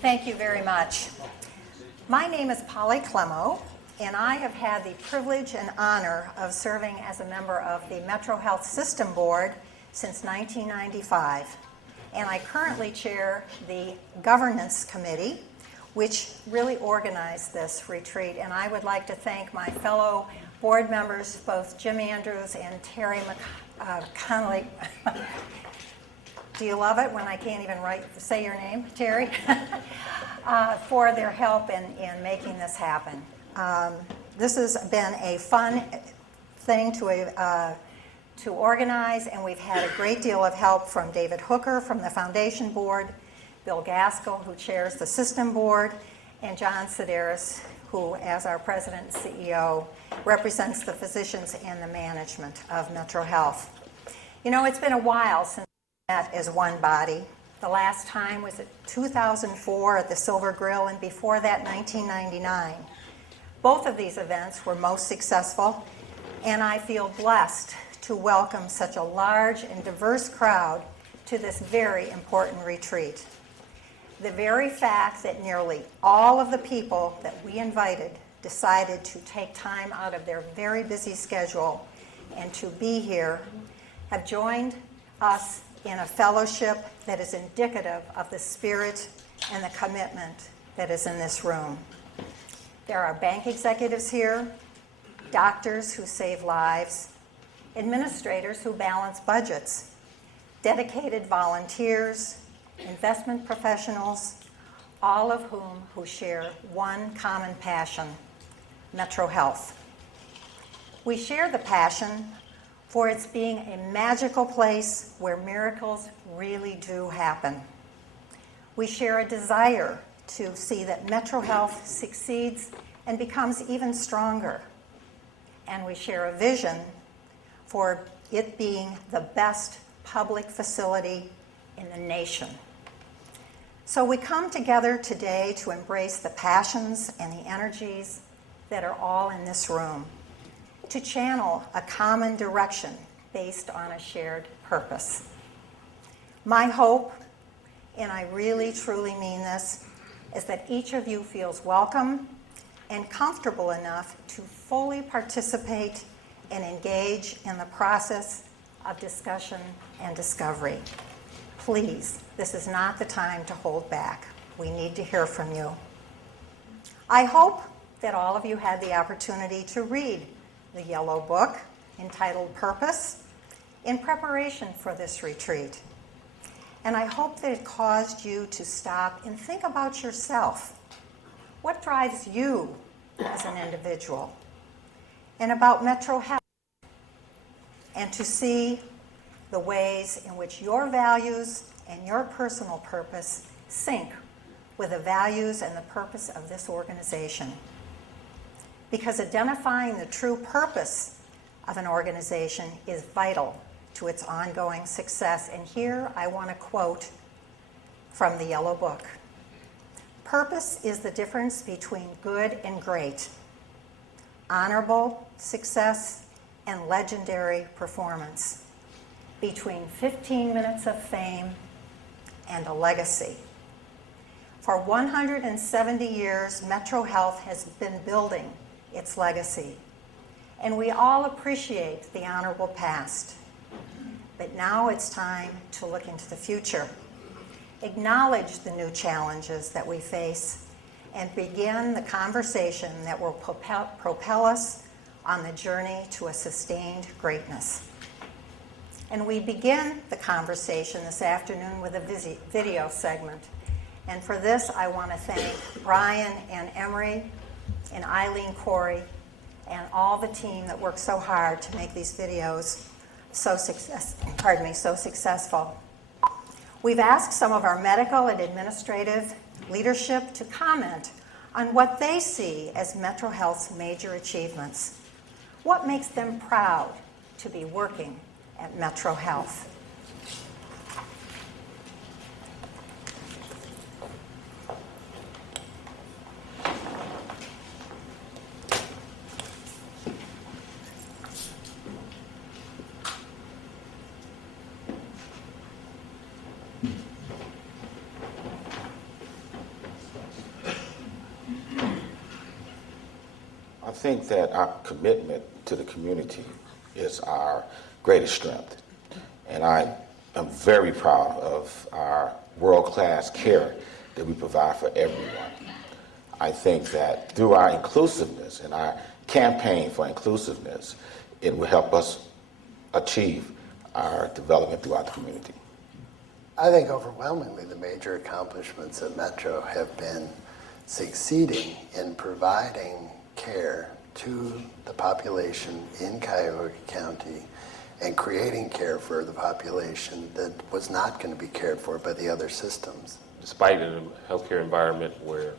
Thank you very much. My name is Polly Clemo, and I have had the privilege and honor of serving as a member of the Metrohealth System Board since 1995. And I currently chair the Governance Committee, which really organized this retreat. And I would like to thank my fellow board members, both Jim Andrews and Terry Connolly. Do you love it when I can't even say your name, Terry? For their help in making this happen. This has been a fun thing to organize, and we've had a great deal of help from David Hooker from the Foundation Board, Bill Gaskell, who chairs the System Board, and John Sedaris, who, as our President and CEO, represents the physicians and the management of Metrohealth. You know, it's been a while since we met as one body. The last time was in 2004 at the Silver Grill, and before that, 1999. Both of these events were most successful, and I feel blessed to welcome such a large and diverse crowd to this very important retreat. The very fact that nearly all of the people that we invited decided to take time out of their very busy schedule and to be here have joined us in a fellowship that is indicative of the spirit and the commitment that is in this room. There are bank executives here, doctors who save lives, administrators who balance budgets, dedicated volunteers, investment professionals, all of who share one common passion, Metrohealth. We share the passion for its being a magical place where miracles really do happen. We share a desire to see that Metrohealth succeeds and becomes even stronger. And we share a vision for it being the best public facility in the nation. So we come together today to embrace the passions and the energies that are all in this room, to channel a common direction based on a shared purpose. My hope, and I really truly mean this, is that each of you feels welcome and comfortable enough to fully participate and engage in the process of discussion and discovery. Please, this is not the time to hold back. We need to hear from you. I hope that all of you had the opportunity to read the yellow book entitled Purpose in preparation for this retreat. And I hope that it caused you to stop and think about yourself. What drives you as an individual? And about Metrohealth. And to see the ways in which your values and your personal purpose sync with the values and the purpose of this organization. Because identifying the true purpose of an organization is vital to its ongoing success. And here I want to quote from the Yellow Book. Purpose is the difference between good and great, honorable success and legendary performance, between 15 minutes of fame and a legacy. For 170 years, Metrohealth has been building its legacy, and we all appreciate the honorable past. But now it's time to look into the future, acknowledge the new challenges that we face, and begin the conversation that will propel us on the journey to a sustained greatness. And we begin the conversation this afternoon with a video segment. And for this, I want to thank Brian and Emery and Eileen Corey and all the team that worked so hard to make these videos so successful. We've asked some of our medical and administrative leadership to comment on what they see as Metrohealth's major achievements. What makes them proud to be working at Metrohealth? think that our commitment to the community is our greatest strength. And I am very proud of our world-class care that we provide for everyone. I think that through our inclusiveness and our campaign for inclusiveness, it will help us achieve our development throughout the community. I think overwhelmingly the major accomplishments at Metro have been succeeding in providing care to the population in Cuyahoga County and creating care for the population that was not going to be cared for by the other systems. Despite a healthcare environment where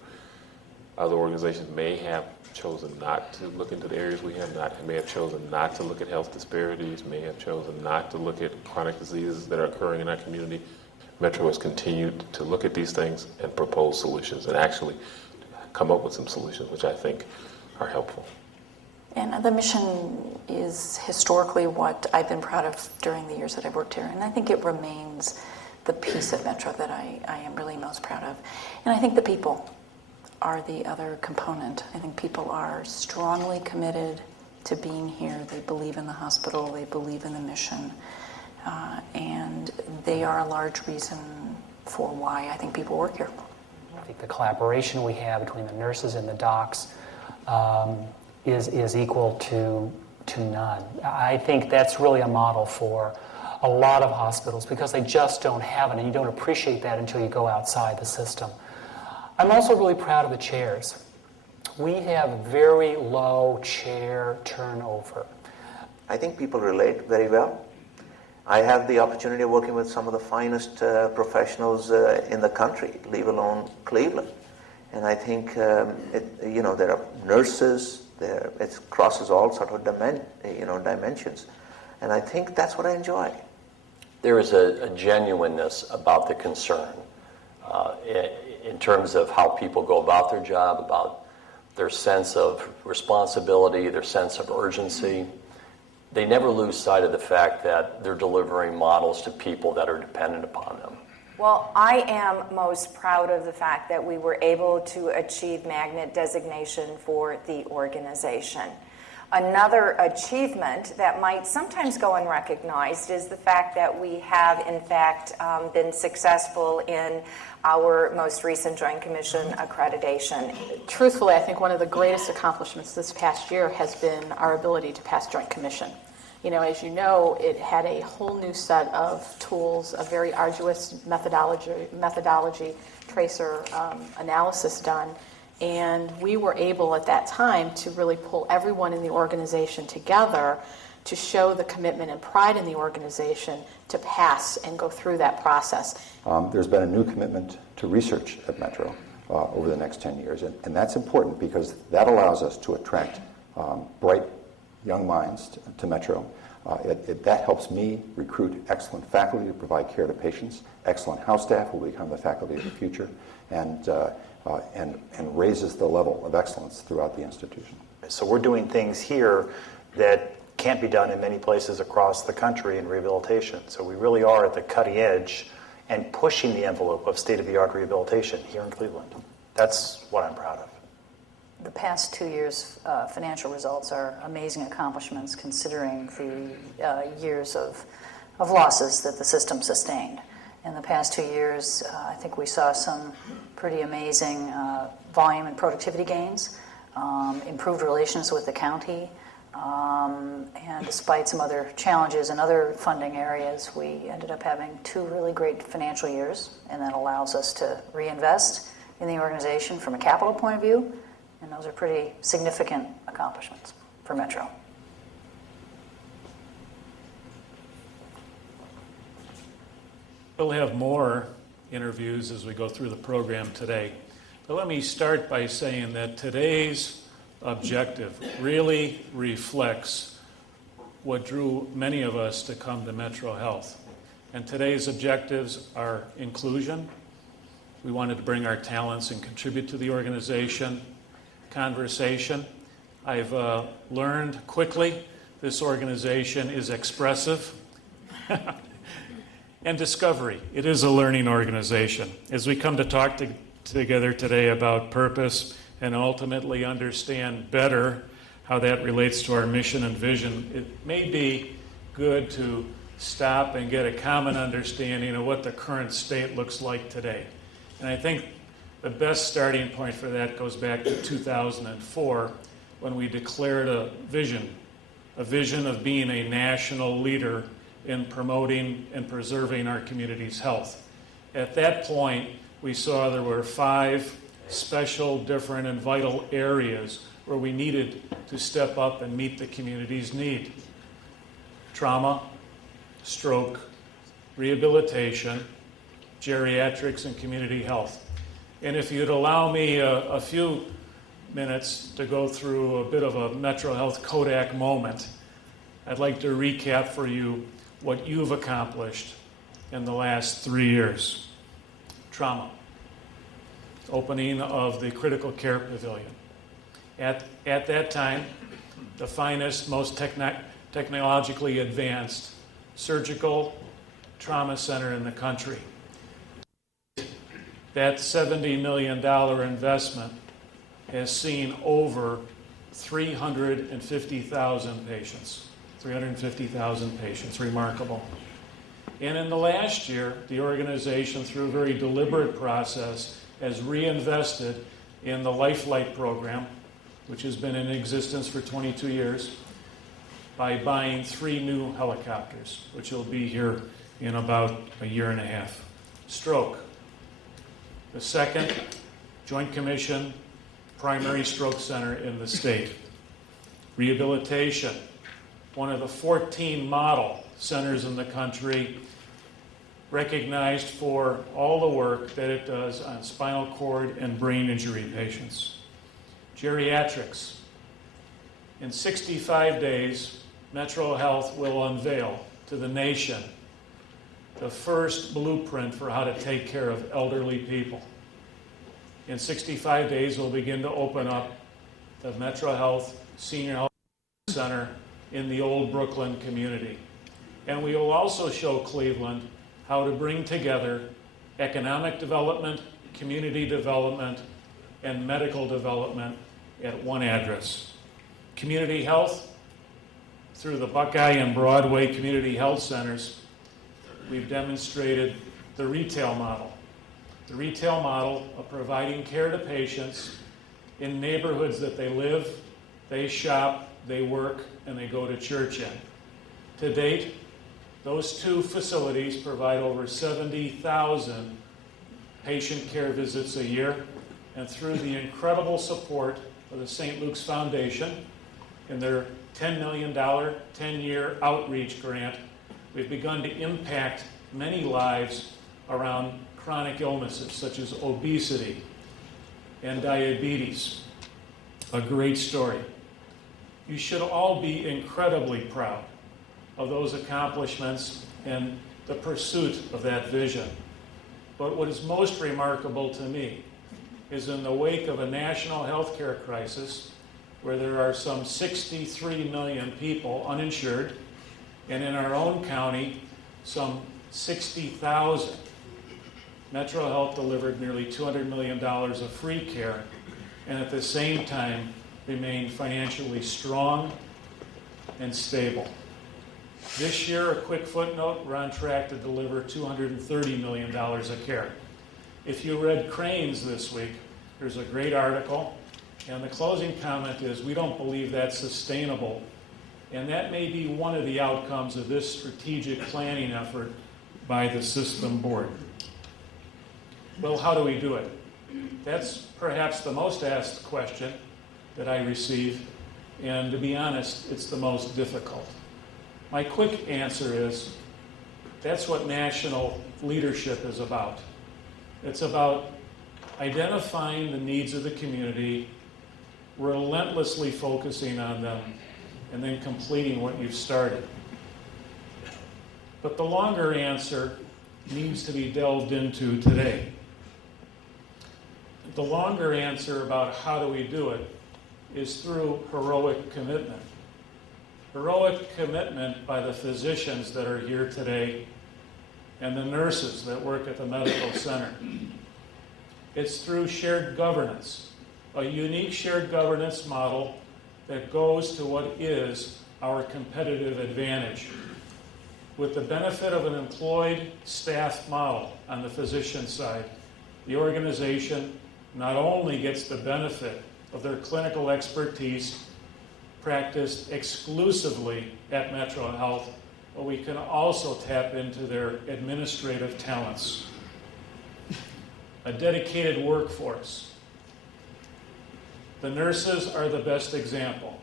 other organizations may have chosen not to look into the areas we have not, may have chosen not to look at health disparities, may have chosen not to look at chronic diseases that are occurring in our community, Metro has continued to look at these things and propose solutions and actually come up with some solutions which I think are helpful. And the mission is historically what I've been proud of during the years that I've worked here. And I think it remains the piece of Metro that I am really most proud of. And I think the people are the other component. I think people are strongly committed to being here. They believe in the hospital. They believe in the mission. And they are a large reason for why I think people work here. I think the collaboration we have between the nurses and the docs is equal to none. I think that's really a model for a lot of hospitals because they just don't have it, and you don't appreciate that until you go outside the system. I'm also really proud of the chairs. We have very low chair turnover. I think people relate very well. I have the opportunity of working with some of the finest professionals in the country, leave alone Cleveland. And I think, there are nurses, it crosses all sort of dimensions. And I think that's what I enjoy. There is a genuineness about the concern in terms of how people go about their job, about their sense of responsibility, their sense of urgency. They never lose sight of the fact that they're delivering models to people that are dependent upon them. Well, I am most proud of the fact that we were able to achieve magnet designation for the organization. Another achievement that might sometimes go unrecognized is the fact that we have, in fact, been successful in our most recent Joint Commission accreditation. Truthfully, I think one of the greatest accomplishments this past year has been our ability to pass Joint Commission. As you know, it had a whole new set of tools, a very arduous methodology tracer analysis done. And we were able at that time to really pull everyone in the organization together to show the commitment and pride in the organization to pass and go through that process. There's been a new commitment to research at Metro over the next 10 years. And that's important because that allows us to attract bright young minds to Metro. That helps me recruit excellent faculty to provide care to patients, excellent house staff who will become the faculty of the future, and raises the level of excellence throughout the institution. So we're doing things here that can't be done in many places across the country in rehabilitation. So we really are at the cutting edge and pushing the envelope of state-of-the-art rehabilitation here in Cleveland. That's what I'm proud of. The past 2 years' financial results are amazing accomplishments considering the years of losses that the system sustained. In the past 2 years, I think we saw some pretty amazing volume and productivity gains, improved relations with the county, and despite some other challenges in other funding areas, we ended up having 2 really great financial years, and that allows us to reinvest in the organization from a capital point of view, and those are pretty significant accomplishments for Metro. We'll have more interviews as we go through the program today. But let me start by saying that today's objective really reflects what drew many of us to come to Metro Health. And today's objectives are inclusion. We wanted to bring our talents and contribute to the organization. Conversation. I've learned quickly this organization is expressive. And discovery. It is a learning organization. As we come to talk together today about purpose and ultimately understand better how that relates to our mission and vision, it may be good to stop and get a common understanding of what the current state looks like today. And I think the best starting point for that goes back to 2004, when we declared a vision of being a national leader in promoting and preserving our community's health. At that point, we saw there were 5 special, different, and vital areas where we needed to step up and meet the community's need. Trauma, stroke, rehabilitation, geriatrics, and community health. And if you'd allow me a few minutes to go through a bit of a Metrohealth Kodak moment, I'd like to recap for you what you've accomplished in the last 3 years. Trauma. Opening of the critical care pavilion. At that time, the finest, most technologically advanced surgical trauma center in the country. That $70 million investment has seen over 350,000 patients. 350,000 patients, remarkable. And in the last year, the organization, through a very deliberate process, has reinvested in the Lifelight program, which has been in existence for 22 years, by buying 3 new helicopters, which will be here in about a year and a half. Stroke. The second Joint Commission primary stroke center in the state. Rehabilitation. One of the 14 model centers in the country, recognized for all the work that it does on spinal cord and brain injury patients. Geriatrics. In 65 days, Metrohealth will unveil to the nation the first blueprint for how to take care of elderly people. In 65 days, we'll begin to open up the Metrohealth Senior Health Center in the old Brooklyn community. And we will also show Cleveland how to bring together economic development, community development, and medical development at one address. Community health, through the Buckeye and Broadway Community Health Centers, we've demonstrated the retail model. The retail model of providing care to patients in neighborhoods that they live, they shop, they work, and they go to church in. To date, those 2 facilities provide over 70,000 patient care visits a year, and through the incredible support of the St. Luke's Foundation and their $10 million 10-year outreach grant, we've begun to impact many lives around chronic illnesses such as obesity and diabetes. A great story. You should all be incredibly proud of those accomplishments and the pursuit of that vision. But what is most remarkable to me is in the wake of a national healthcare crisis where there are some 63 million people uninsured, and in our own county, some 60,000, Metrohealth delivered nearly $200 million of free care, and at the same time remained financially strong and stable. This year, a quick footnote, we're on track to deliver $230 million of care. If you read Cranes this week, there's a great article, and the closing comment is, we don't believe that's sustainable, and that may be one of the outcomes of this strategic planning effort by the system board. Well, how do we do it? That's perhaps the most asked question that I receive, and to be honest, it's the most difficult. My quick answer is, that's what national leadership is about. It's about identifying the needs of the community, relentlessly focusing on them, and then completing what you've started. But the longer answer needs to be delved into today. The longer answer about how do we do it is through heroic commitment. Heroic commitment by the physicians that are here today and the nurses that work at the medical center. It's through shared governance, a unique shared governance model that goes to what is our competitive advantage. With the benefit of an employed staff model on the physician side, the organization not only gets the benefit of their clinical expertise practiced exclusively at Metrohealth, but we can also tap into their administrative talents. A dedicated workforce. The nurses are the best example.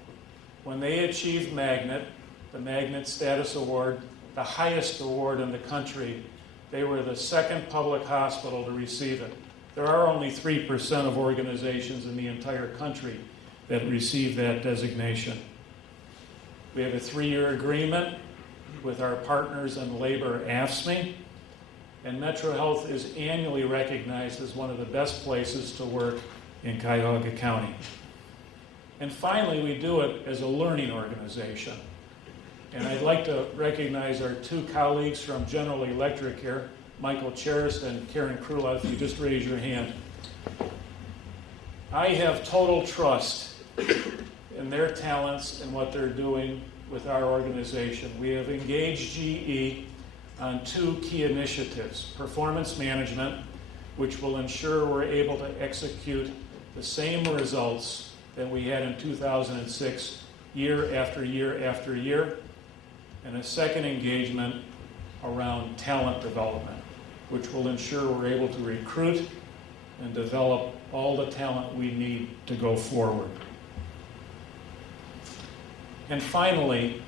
When they achieved Magnet, the Magnet Status Award, the highest award in the country, they were the second public hospital to receive it. There are only 3% of organizations in the entire country that receive that designation. We have a 3-year agreement with our partners in labor, AFSCME, and Metrohealth is annually recognized as one of the best places to work in Cuyahoga County. And finally, we do it as a learning organization. And I'd like to recognize our 2 colleagues from General Electric here, Michael Charist and Karen Krula, if you just raise your hand. I have total trust in their talents and what they're doing with our organization. We have engaged GE on 2 key initiatives: performance management, which will ensure we're able to execute the same results that we had in 2006, year after year after year, and a second engagement around talent development, which will ensure we're able to recruit and develop all the talent we need to go forward. And finally,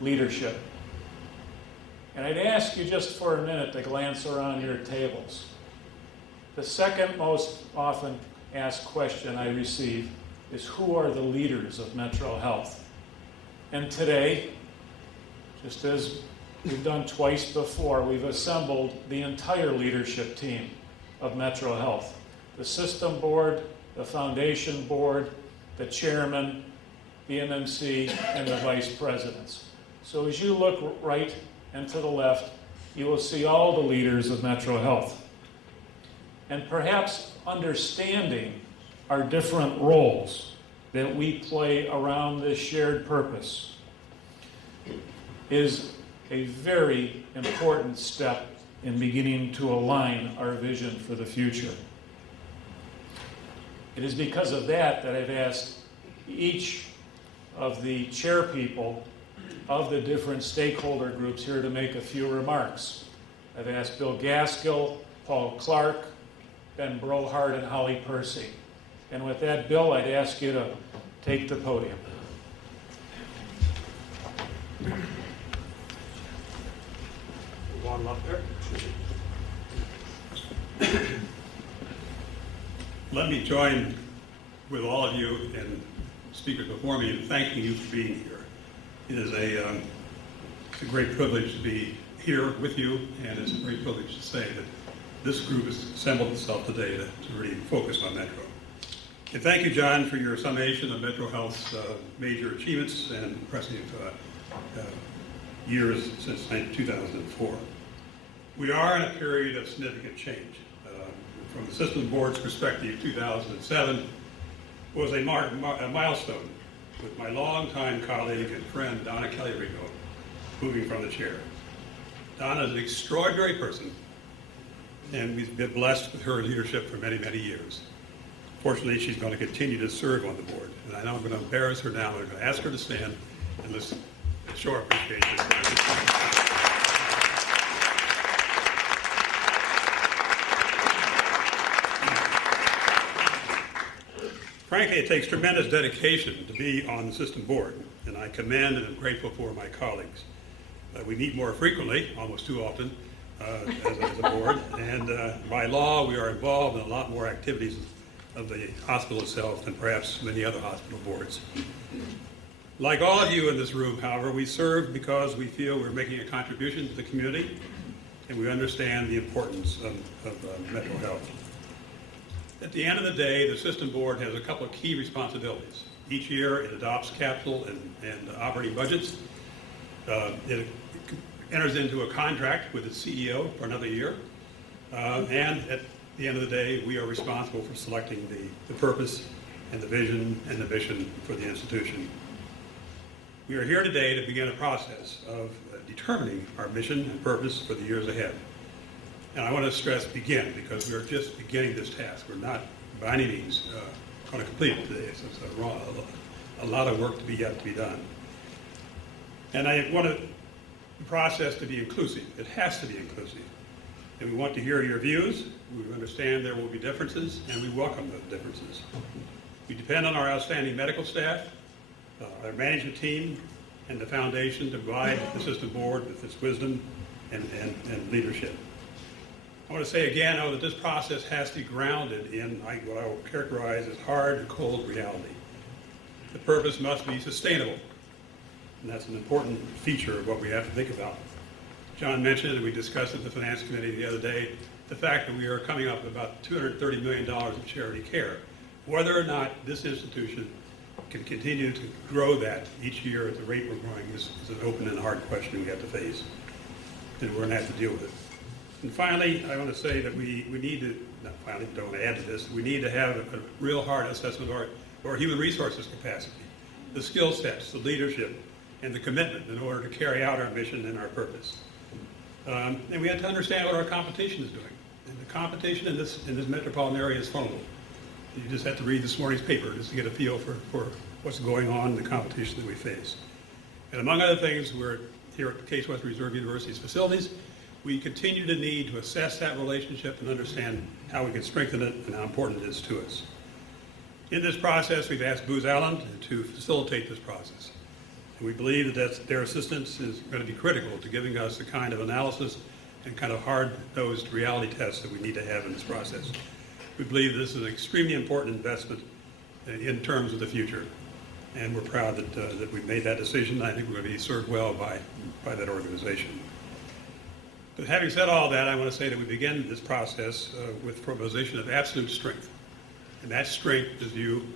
leadership. And I'd ask you just for a minute to glance around your tables. The second most often asked question I receive is, who are the leaders of Metrohealth? And today, just as we've done twice before, we've assembled the entire leadership team of Metrohealth. The system board, the foundation board, the chairman, the MMC, and the vice presidents. So as you look right and to the left, you will see all the leaders of Metrohealth. And perhaps understanding our different roles that we play around this shared purpose is a very important step in beginning to align our vision for the future. It is because of that that I've asked each of the chair people of the different stakeholder groups here to make a few remarks. I've asked Bill Gaskill, Paul Clark, Ben Brohard, and Holly Percy. And with that, Bill, I'd ask you to take the podium. One up there. Let me join with all of you and speakers before me in thanking you for being here. It is it's a great privilege to be here with you, and it's a great privilege to say that this group has assembled itself today to really focus on Metro. And thank you, John, for your summation of Metrohealth's major achievements and impressive years since 2004. We are in a period of significant change. From the system board's perspective, 2007 was a milestone with my longtime colleague and friend, Donna Kelly-Rico, moving from the chair. Donna is an extraordinary person, and we've been blessed with her leadership for many, many years. Fortunately, she's going to continue to serve on the board, and I know I'm going to embarrass her now. I'm going to ask her to stand and let's show our appreciation. Frankly, it takes tremendous dedication to be on the system board, and I commend and am grateful for my colleagues. We meet more frequently, almost too often, as a board, and by law we are involved in a lot more activities of the hospital itself than perhaps many other hospital boards. Like all of you in this room, however, we serve because we feel we're making a contribution to the community, and we understand the importance of Metrohealth. At the end of the day, the system board has a couple of key responsibilities. Each year it adopts capital and operating budgets. It enters into a contract with its CEO for another year. And at the end of the day, we are responsible for selecting the purpose and the vision and the mission for the institution. We are here today to begin a process of determining our mission and purpose for the years ahead. And I want to stress begin, because we're just beginning this task. We're not by any means going to complete it today. So it's a lot of work yet to be done. And I want the process to be inclusive. It has to be inclusive. And we want to hear your views. We understand there will be differences, and we welcome those differences. We depend on our outstanding medical staff, our management team, and the foundation to provide the system board with its wisdom and leadership. I want to say again, though, that this process has to be grounded in what I will characterize as hard and cold reality. The purpose must be sustainable, and that's an important feature of what we have to think about. John mentioned, and we discussed at the Finance Committee the other day, the fact that we are coming up with about $230 million of charity care. Whether or not this institution can continue to grow that each year at the rate we're growing is an open and hard question we have to face, and we're going to have to deal with it. And finally, I want to say that we need to, not finally, don't want to add to this, we need to have a real hard assessment of our human resources capacity, the skill sets, the leadership, and the commitment in order to carry out our mission and our purpose. And we have to understand what our competition is doing. And the competition in this metropolitan area is phenomenal. You just have to read this morning's paper just to get a feel for what's going on in the competition that we face. And among other things, we're here at Case Western Reserve University's facilities. We continue to need to assess that relationship and understand how we can strengthen it and how important it is to us. In this process, we've asked Booz Allen to facilitate this process. And we believe that their assistance is going to be critical to giving us the kind of analysis and kind of hard-nosed reality tests that we need to have in this process. We believe this is an extremely important investment in terms of the future. And we're proud that we've made that decision. I think we're going to be served well by that organization. But having said all that, I want to say that we begin this process with a position of absolute strength. And that strength is you,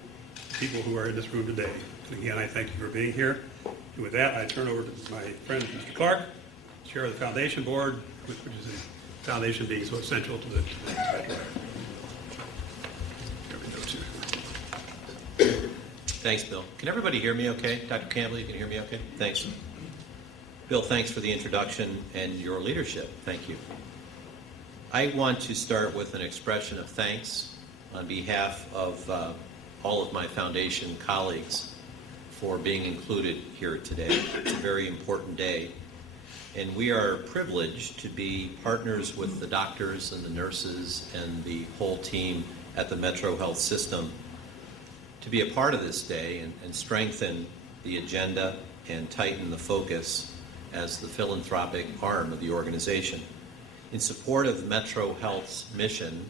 people who are in this room today. And again, I thank you for being here. And with that, I turn over to my friend, Mr. Clark, Chair of the Foundation Board, which is the foundation being so essential to the Thanks, Bill. Can everybody hear me okay? Dr. Campbell, you can hear me okay? Thanks. Bill, thanks for the introduction and your leadership. Thank you. I want to start with an expression of thanks on behalf of all of my foundation colleagues for being included here today. It's a very important day, and we are privileged to be partners with the doctors and the nurses and the whole team at the Metro Health System to be a part of this day and strengthen the agenda and tighten the focus as the philanthropic arm of the organization. In support of Metro Health's mission,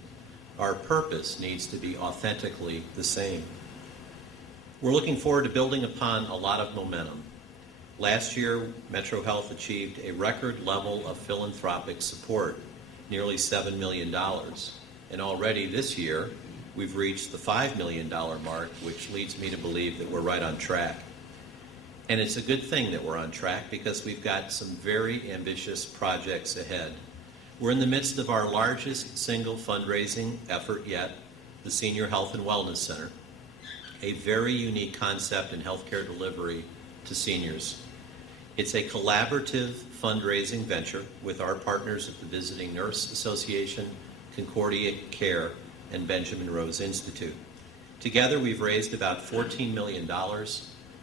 our purpose needs to be authentically the same. We're looking forward to building upon a lot of momentum. Last year, Metro Health achieved a record level of philanthropic support, nearly $7 million. And already this year, we've reached the $5 million mark, which leads me to believe that we're right on track. And it's a good thing that we're on track because we've got some very ambitious projects ahead. We're in the midst of our largest single fundraising effort yet, the Senior Health and Wellness Center, a very unique concept in healthcare delivery to seniors. It's a collaborative fundraising venture with our partners at the Visiting Nurse Association, Concordia Care, and Benjamin Rose Institute. Together, we've raised about $14 million,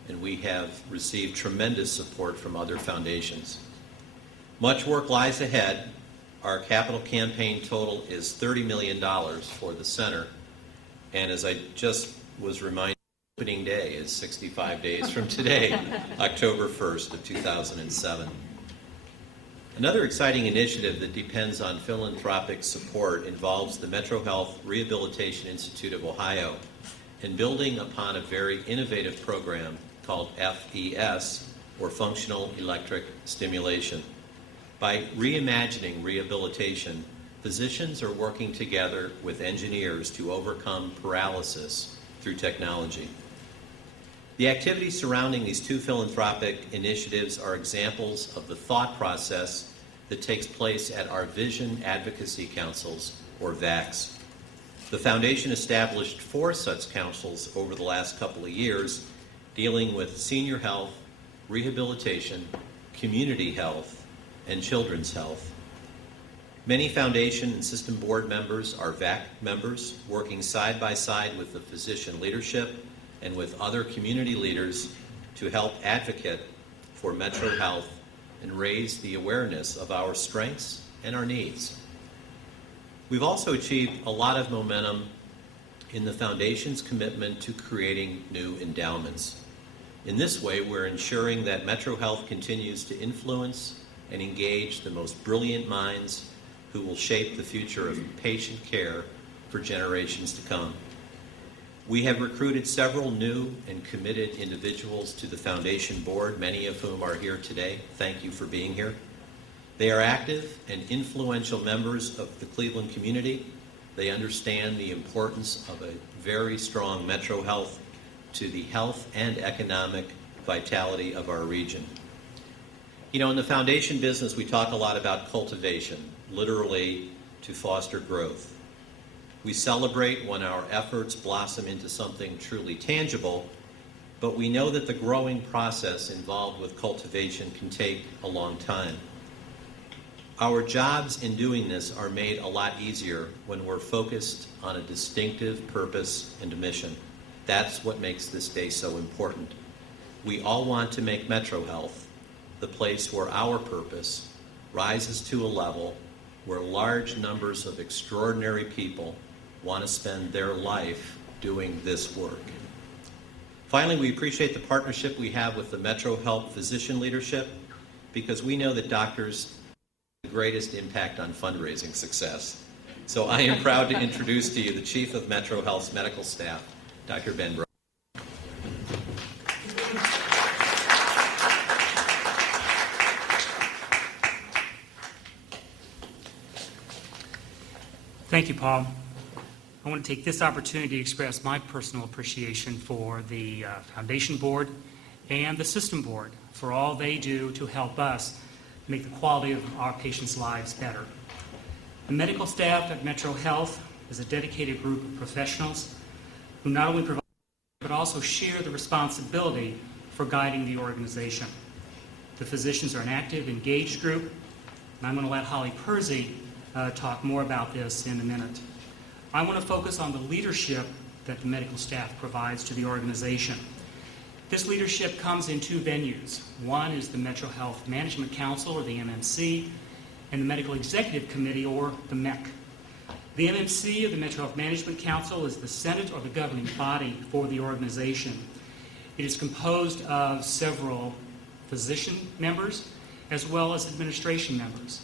and we have received tremendous support from other foundations. Much work lies ahead. Our capital campaign total is $30 million for the center, and as I just was reminded, opening day is 65 days from today, October 1st of 2007. Another exciting initiative that depends on philanthropic support involves the Metro Health Rehabilitation Institute of Ohio and building upon a very innovative program called FES, or Functional Electric Stimulation. By reimagining rehabilitation, physicians are working together with engineers to overcome paralysis through technology. The activities surrounding these two philanthropic initiatives are examples of the thought process that takes place at our Vision Advocacy Councils, or VACs. The Foundation established 4 such councils over the last couple of years, dealing with senior health, rehabilitation, community health, and children's health. Many Foundation and System Board members are VAC members, working side by side with the physician leadership and with other community leaders to help advocate for Metro Health and raise the awareness of our strengths and our needs. We've also achieved a lot of momentum in the Foundation's commitment to creating new endowments. In this way, we're ensuring that Metro Health continues to influence and engage the most brilliant minds who will shape the future of patient care for generations to come. We have recruited several new and committed individuals to the Foundation Board, many of whom are here today. Thank you for being here. They are active and influential members of the Cleveland community. They understand the importance of a very strong Metro Health to the health and economic vitality of our region. You know, in the Foundation business, we talk a lot about cultivation, literally to foster growth. We celebrate when our efforts blossom into something truly tangible, but we know that the growing process involved with cultivation can take a long time. Our jobs in doing this are made a lot easier when we're focused on a distinctive purpose and a mission. That's what makes this day so important. We all want to make Metro Health the place where our purpose rises to a level where large numbers of extraordinary people want to spend their life doing this work. Finally, we appreciate the partnership we have with the Metro Health physician leadership, because we know that doctors have the greatest impact on fundraising success. So I am proud to introduce to you the Chief of Metro Health's medical staff, Dr. Ben Brown. Thank you, Paul. I want to take this opportunity to express my personal appreciation for the Foundation Board and the System Board for all they do to help us make the quality of our patients' lives better. The medical staff at Metro Health is a dedicated group of professionals who not only provide but also share the responsibility for guiding the organization. The physicians are an active, engaged group, and I'm going to let Holly Percy talk more about this in a minute. I want to focus on the leadership that the medical staff provides to the organization. This leadership comes in 2 venues. One is the Metro Health Management Council, or the MMC, and the Medical Executive Committee, or the MEC. The MMC, or the Metro Health Management Council, is the Senate or the governing body for the organization. It is composed of several physician members as well as administration members.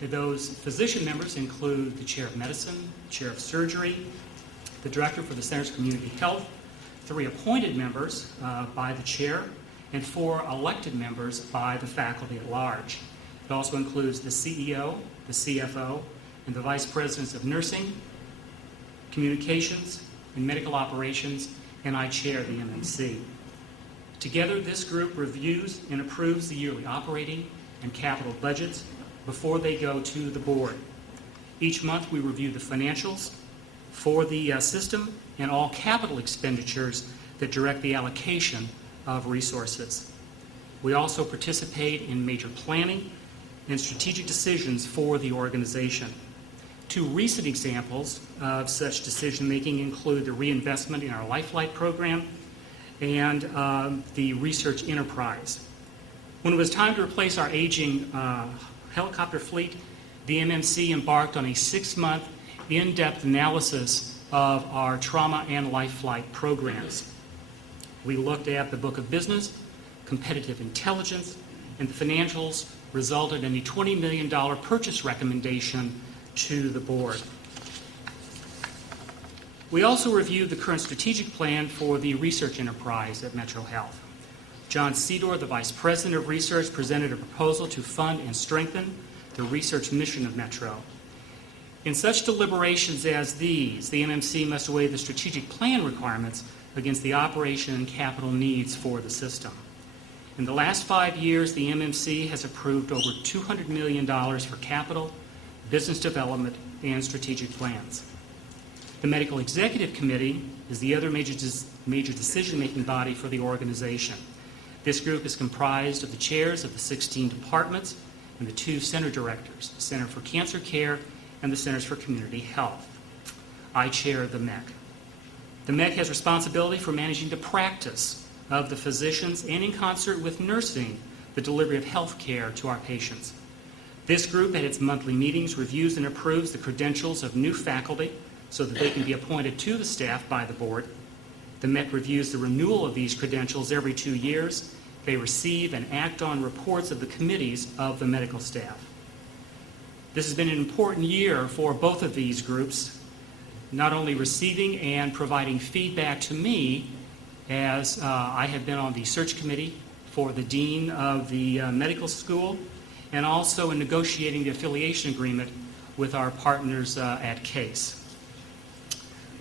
Those physician members include the Chair of Medicine, Chair of Surgery, the Director for the Centers for Community Health, 3 appointed members by the Chair, and 4 elected members by the faculty at large. It also includes the CEO, the CFO, and the Vice Presidents of Nursing, Communications, and Medical Operations, and I chair the MMC. Together, this group reviews and approves the yearly operating and capital budgets before they go to the board. Each month we review the financials for the system and all capital expenditures that direct the allocation of resources. We also participate in major planning and strategic decisions for the organization. 2 recent examples of such decision-making include the reinvestment in our Lifeline program and the research enterprise. When it was time to replace our aging helicopter fleet, the MMC embarked on a 6-month in-depth analysis of our trauma and life flight programs. We looked at the book of business, competitive intelligence, and the financials resulted in a $20 million purchase recommendation to the board. We also reviewed the current strategic plan for the research enterprise at Metro Health. John Sedor, the Vice President of Research, presented a proposal to fund and strengthen the research mission of Metro. In such deliberations as these, the MMC must weigh the strategic plan requirements against the operation and capital needs for the system. In the last 5 years, the MMC has approved over $200 million for capital, business development, and strategic plans. The Medical Executive Committee is the other major decision-making body for the organization. This group is comprised of the chairs of the 16 departments and the 2 center directors, the Center for Cancer Care and the Centers for Community Health. I chair the MEC. The MEC has responsibility for managing the practice of the physicians and, in concert with nursing, the delivery of health care to our patients. This group, at its monthly meetings, reviews and approves the credentials of new faculty so that they can be appointed to the staff by the board. The MEC reviews the renewal of these credentials every 2 years. They receive and act on reports of the committees of the medical staff. This has been an important year for both of these groups, not only receiving and providing feedback to me as I have been on the search committee for the dean of the medical school, and also in negotiating the affiliation agreement with our partners at CASE.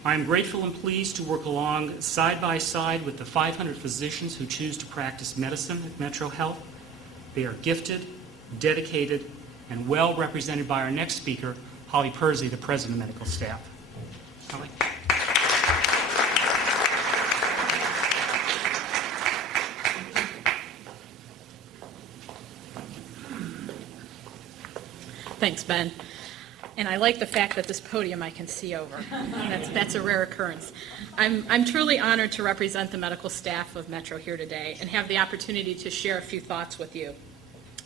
I am grateful and pleased to work along side by side with the 500 physicians who choose to practice medicine at Metrohealth. They are gifted, dedicated, and well represented by our next speaker, Holly Persey, the President of Medical Staff. Holly. Thanks, Ben. And I like the fact that this podium I can see over. That's a rare occurrence. I'm truly honored to represent the medical staff of Metro here today and have the opportunity to share a few thoughts with you.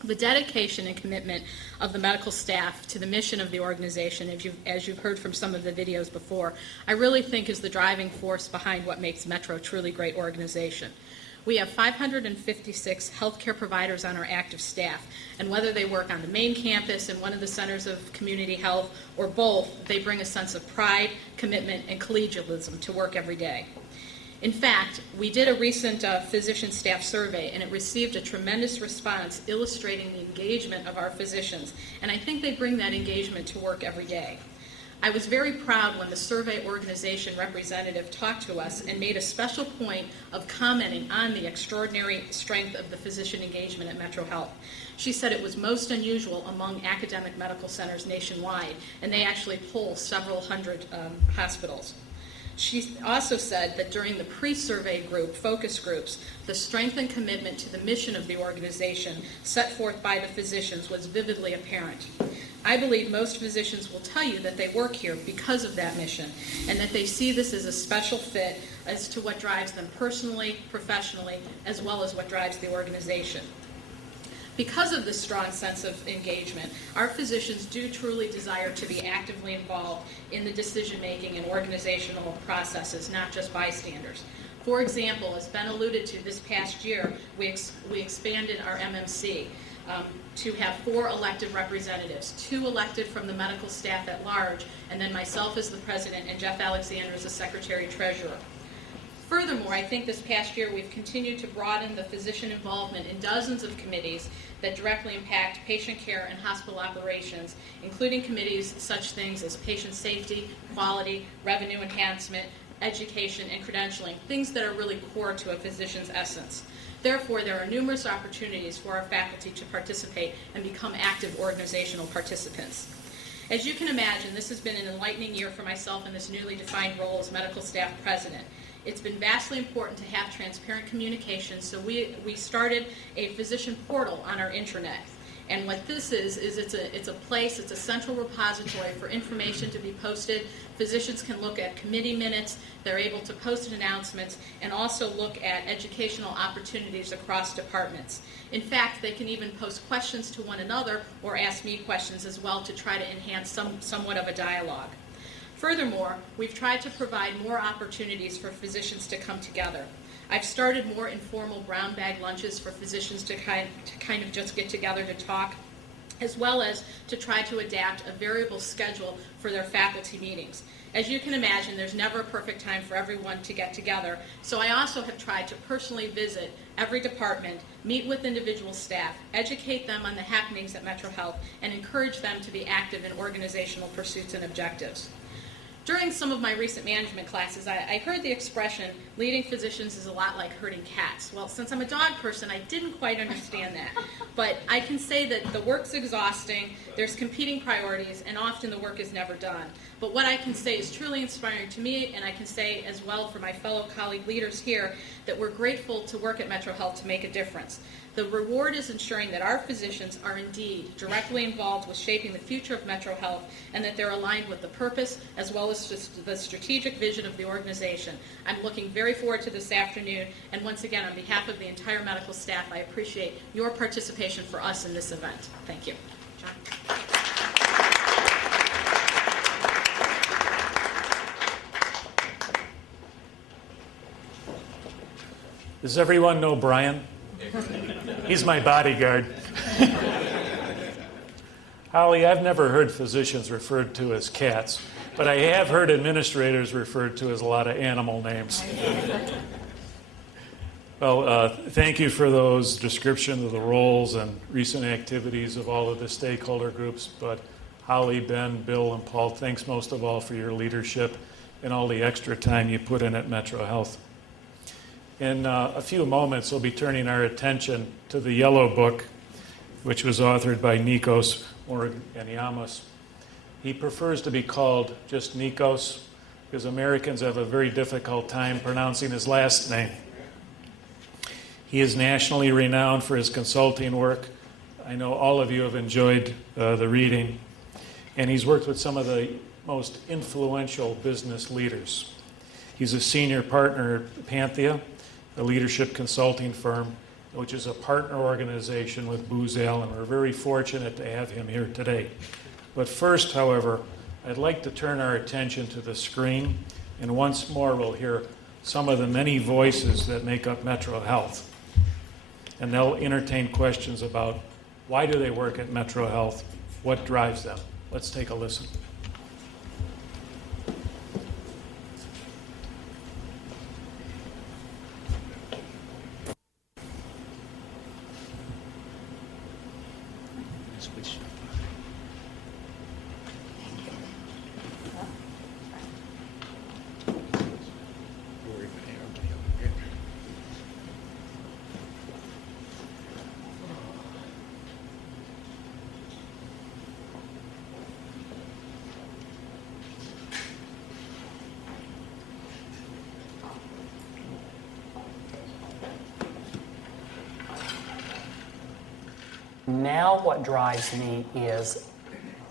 The dedication and commitment of the medical staff to the mission of the organization, as you've heard from some of the videos before, I really think is the driving force behind what makes Metro a truly great organization. We have 556 healthcare providers on our active staff, and whether they work on the main campus in one of the centers of community health or both, they bring a sense of pride, commitment, and collegialism to work every day. In fact, we did a recent physician staff survey, and it received a tremendous response illustrating the engagement of our physicians, and I think they bring that engagement to work every day. I was very proud when the survey organization representative talked to us and made a special point of commenting on the extraordinary strength of the physician engagement at Metrohealth. She said it was most unusual among academic medical centers nationwide, and they actually poll several hundred hospitals. She also said that during the pre-survey group, focus groups, the strength and commitment to the mission of the organization set forth by the physicians was vividly apparent. I believe most physicians will tell you that they work here because of that mission and that they see this as a special fit as to what drives them personally, professionally, as well as what drives the organization. Because of this strong sense of engagement, our physicians do truly desire to be actively involved in the decision-making and organizational processes, not just bystanders. For example, as Ben alluded to, this past year, we expanded our MMC to have 4 elected representatives, 2 elected from the medical staff at large, and then myself as the president and Jeff Alexander as the secretary-treasurer. Furthermore, I think this past year we've continued to broaden the physician involvement in dozens of committees that directly impact patient care and hospital operations, including committees such things as patient safety, quality, revenue enhancement, education, and credentialing, things that are really core to a physician's essence. Therefore, there are numerous opportunities for our faculty to participate and become active organizational participants. As you can imagine, this has been an enlightening year for myself in this newly defined role as medical staff president. It's been vastly important to have transparent communication, so we started a physician portal on our intranet. And what this is it's a place, it's a central repository for information to be posted. Physicians can look at committee minutes, they're able to post announcements, and also look at educational opportunities across departments. In fact, they can even post questions to one another or ask me questions as well to try to enhance somewhat of a dialogue. Furthermore, we've tried to provide more opportunities for physicians to come together. I've started more informal brown bag lunches for physicians to kind of just get together to talk, as well as to try to adapt a variable schedule for their faculty meetings. As you can imagine, there's never a perfect time for everyone to get together, so I also have tried to personally visit every department, meet with individual staff, educate them on the happenings at Metrohealth, and encourage them to be active in organizational pursuits and objectives. during some of my recent management classes, I heard the expression, leading physicians is a lot like herding cats. Well, since I'm a dog person, I didn't quite understand that. But I can say that the work's exhausting, there's competing priorities, and often the work is never done. But what I can say is truly inspiring to me, and I can say as well for my fellow colleague leaders here, that we're grateful to work at Metrohealth to make a difference. The reward is ensuring that our physicians are indeed directly involved with shaping the future of Metrohealth, and that they're aligned with the purpose as well as the strategic vision of the organization. I'm looking very forward to this afternoon, and once again, on behalf of the entire medical staff, I appreciate your participation for us in this event. Thank you. John? Does everyone know Brian? He's my bodyguard. Holly, I've never heard physicians referred to as cats, but I have heard administrators referred to as a lot of animal names. Well, thank you for those descriptions of the roles and recent activities of all of the stakeholder groups. But Holly, Ben, Bill, and Paul, thanks most of all for your leadership and all the extra time you put in at Metrohealth. In a few moments, we'll be turning our attention to the Yellow Book, which was authored by Nikos Mourkogiannis. He prefers to be called just Nikos because Americans have a very difficult time pronouncing his last name. He is nationally renowned for his consulting work. I know all of you have enjoyed the reading. And he's worked with some of the most influential business leaders. He's a senior partner at Panthea, a leadership consulting firm, which is a partner organization with Booz Allen. We're very fortunate to have him here today. But first, however, I'd like to turn our attention to the screen, and once more we'll hear some of the many voices that make up Metrohealth. And they'll entertain questions about why do they work at Metrohealth, what drives them. Let's take a listen. Now what drives me is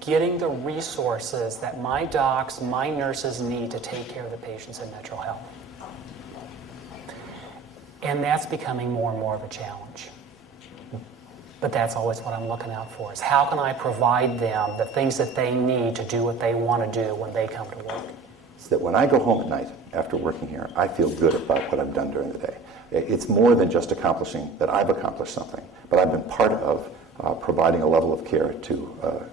getting the resources that my docs, my nurses need to take care of the patients in Metrohealth. And that's becoming more and more of a challenge. But that's always what I'm looking out for, is how can I provide them the things that they need to do what they want to do when they come to work. It's that when I go home at night after working here, I feel good about what I've done during the day. It's more than just accomplishing that I've accomplished something, but I've been part of providing a level of care to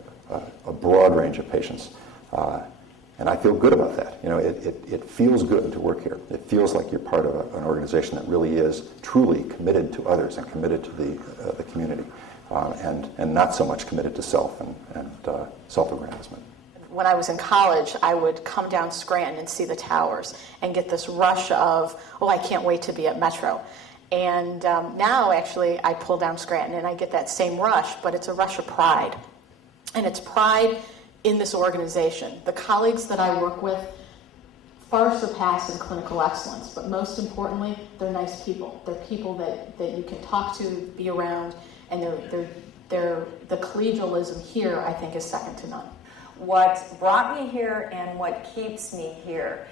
a broad range of patients. And I feel good about that. You know, it feels good to work here. It feels like you're part of an organization that really is truly committed to others and committed to the community, and not so much committed to self and self-aggrandizement. When I was in college, I would come down Scranton and see the towers and get this rush of, oh, I can't wait to be at Metro. And now, actually, I pull down Scranton and I get that same rush, but it's a rush of pride. And it's pride in this organization. The colleagues that I work with far surpass in clinical excellence, but most importantly, they're nice people. They're people that you can talk to, be around, and the collegialism here, I think, is second to none. What brought me here and what keeps me here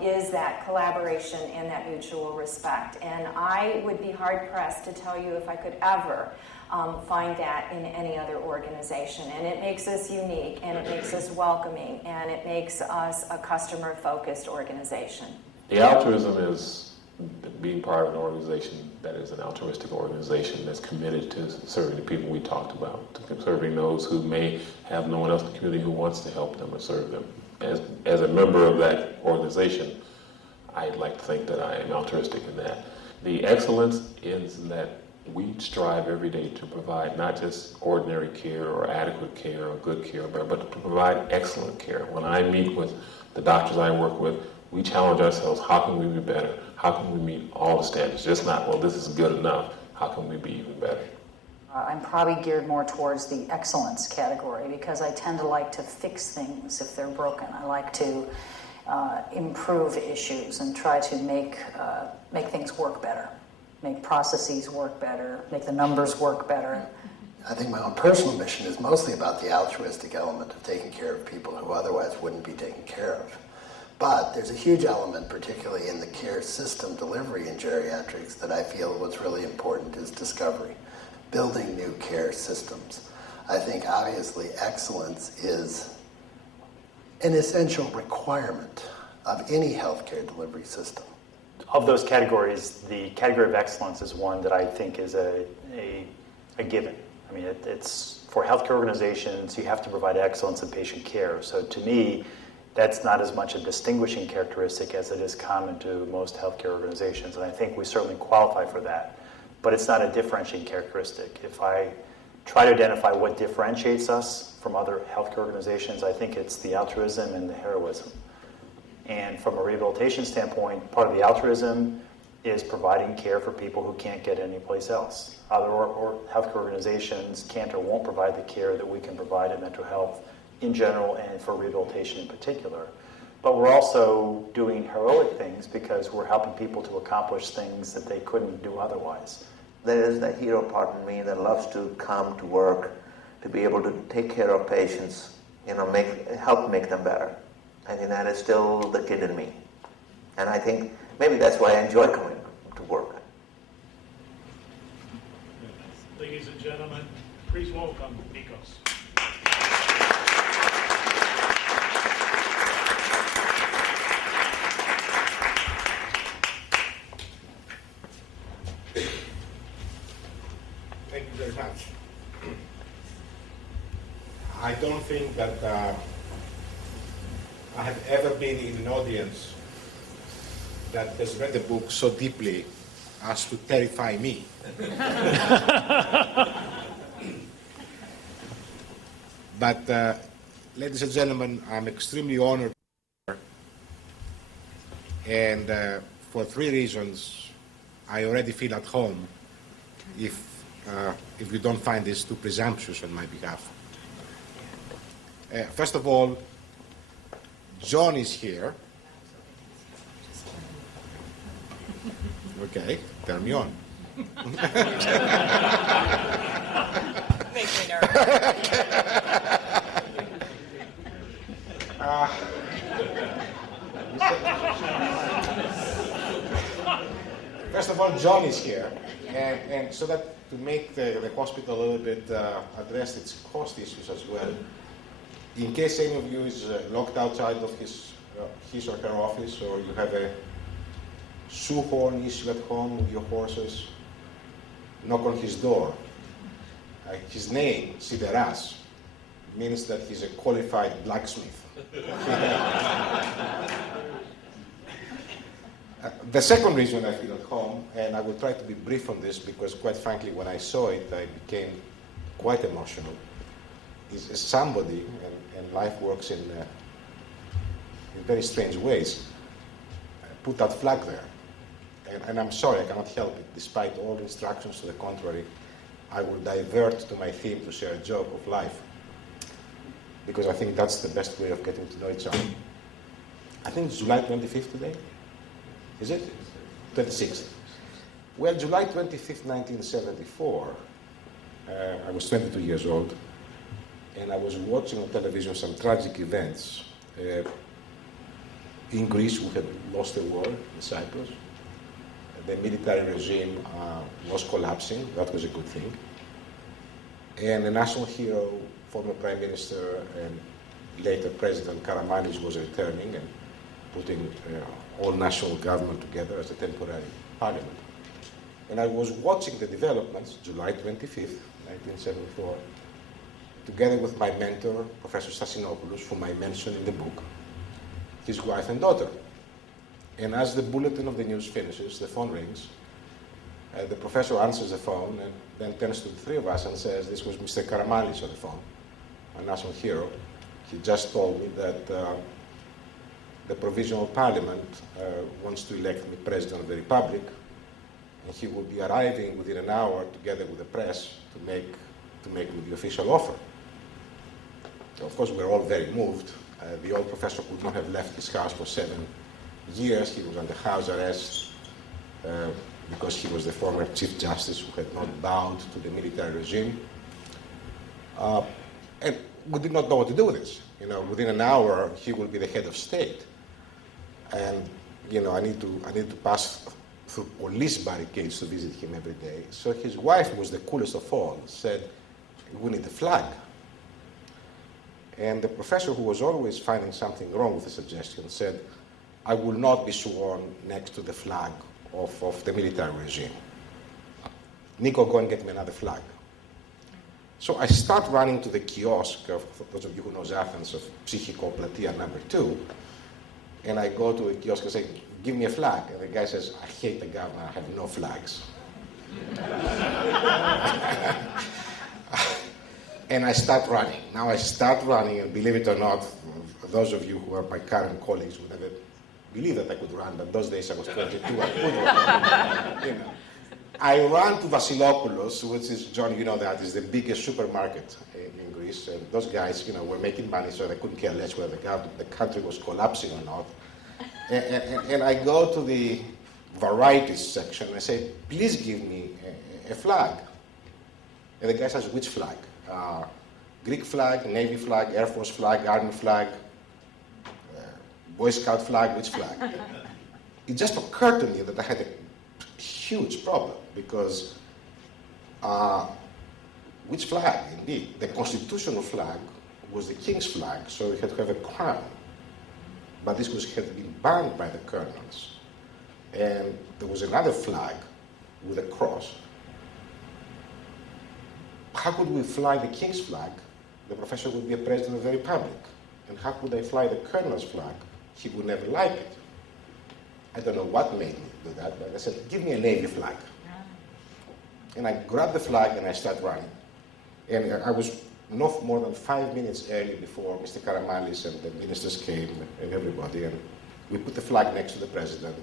is that collaboration and that mutual respect. And I would be hard-pressed to tell you if I could ever find that in any other organization. And it makes us unique, and it makes us welcoming, and it makes us a customer-focused organization. The altruism is being part of an organization that is an altruistic organization that's committed to serving the people we talked about, to serving those who may have no one else in the community who wants to help them or serve them. As a member of that organization, I'd like to think that I am altruistic in that. The excellence is that we strive every day to provide not just ordinary care or adequate care or good care, but to provide excellent care. When I meet with the doctors I work with, we challenge ourselves, how can we be better? How can we meet all the standards? Just not, well, this is good enough. How can we be even better? I'm probably geared more towards the excellence category because I tend to like to fix things if they're broken. I like to improve issues and try to make things work better, make processes work better, make the numbers work better. I think my own personal mission is mostly about the altruistic element of taking care of people who otherwise wouldn't be taken care of. But there's a huge element, particularly in the care system delivery in geriatrics, that I feel what's really important is discovery, building new care systems. I think obviously excellence is an essential requirement of any healthcare delivery system. Of those categories, the category of excellence is one that I think is a given. I mean, it's for healthcare organizations, you have to provide excellence in patient care. So to me, that's not as much a distinguishing characteristic as it is common to most healthcare organizations, and I think we certainly qualify for that. But it's not a differentiating characteristic. If I try to identify what differentiates us from other healthcare organizations, I think it's the altruism and the heroism. And from a rehabilitation standpoint, part of the altruism is providing care for people who can't get anyplace else. Other healthcare organizations can't or won't provide the care that we can provide at mental health in general and for rehabilitation in particular. But we're also doing heroic things because we're helping people to accomplish things that they couldn't do otherwise. There is the hero part in me that loves to come to work, to be able to take care of patients, help make them better. I think that is still the kid in me. And I think maybe that's why I enjoy coming to work. Ladies and gentlemen, please welcome Nikos. Thank you very much. I don't think that I have ever been in an audience that has read the book so deeply as to terrify me. But, ladies and gentlemen, I'm extremely honored, and for 3 reasons, I already feel at home if you don't find this too presumptuous on my behalf. First of all, John is here. Okay, turn me on. Makes me nervous. First of all, John is here, and so that to make the hospital a little bit address its cost issues as well. In case any of you is locked outside of his or her office, or you have a shoehorn issue at home with your horses, knock on his door. His name, Sideras, means that he's a qualified blacksmith. The second reason I feel at home, and I will try to be brief on this because quite frankly when I saw it I became quite emotional, is somebody, and life works in very strange ways, put that flag there. And I'm sorry, I cannot help it. Despite all instructions to the contrary, I will divert to my theme to share a joke of life, because I think that's the best way of getting to know each other. I think it's July 25th today. Is it? 26th. Well, July 25th, 1974, I was 22 years old, and I was watching on television some tragic events. In Greece, we had lost a war in Cyprus. The military regime was collapsing. That was a good thing. And a national hero, former Prime Minister and later President Karamanlis, was returning and putting all national government together as a temporary parliament. And I was watching the developments, July 25th, 1974, together with my mentor, Professor Sassinopoulos, whom I mentioned in the book, his wife and daughter. And as the bulletin of the news finishes, the phone rings, the professor answers the phone and then turns to the 3 of us and says, this was Mr. Karamanlis on the phone, a national hero. He just told me that the Provisional Parliament wants to elect me President of the Republic, and he will be arriving within an hour together with the press to make me the official offer. Of course, we're all very moved. The old professor could not have left his house for 7 years. He was under house arrest because he was the former Chief Justice who had not bowed to the military regime. And we did not know what to do with this. Within an hour, he will be the head of state. And, I need to pass through police barricades to visit him every day. So his wife was the coolest of all, said, we need a flag. And the professor, who was always finding something wrong with the suggestion, said, I will not be sworn next to the flag of the military regime. Nico, go and get me another flag. So I start running to the kiosk, for those of you who know Athens, of Psychiko Platia number 2, and I go to the kiosk and say, give me a flag. And the guy says, I hate the government, I have no flags. And I start running. Now I start running, and believe it or not, those of you who are my current colleagues would never believe that I could run, but those days I was 22, I could run. I ran to Vasilopoulos, which is, John, you know that, is the biggest supermarket in Greece. And those guys, were making money, so they couldn't care less whether the country was collapsing or not. And I go to the varieties section and I say, please give me a flag. And the guy says, which flag? Greek flag, Navy flag, Air Force flag, Army flag, Boy Scout flag, which flag? It just occurred to me that I had a huge problem because which flag, indeed? The constitutional flag was the king's flag, so we had to have a crown. But this had been banned by the colonels. And there was another flag with a cross. How could we fly the king's flag? The professor would be a president of the republic. And how could I fly the colonel's flag? He would never like it. I don't know what made me do that, but I said, give me a Navy flag. And I grabbed the flag and I started running. And I was not more than 5 minutes early before Mr. Karamanlis and the ministers came and everybody. And we put the flag next to the president.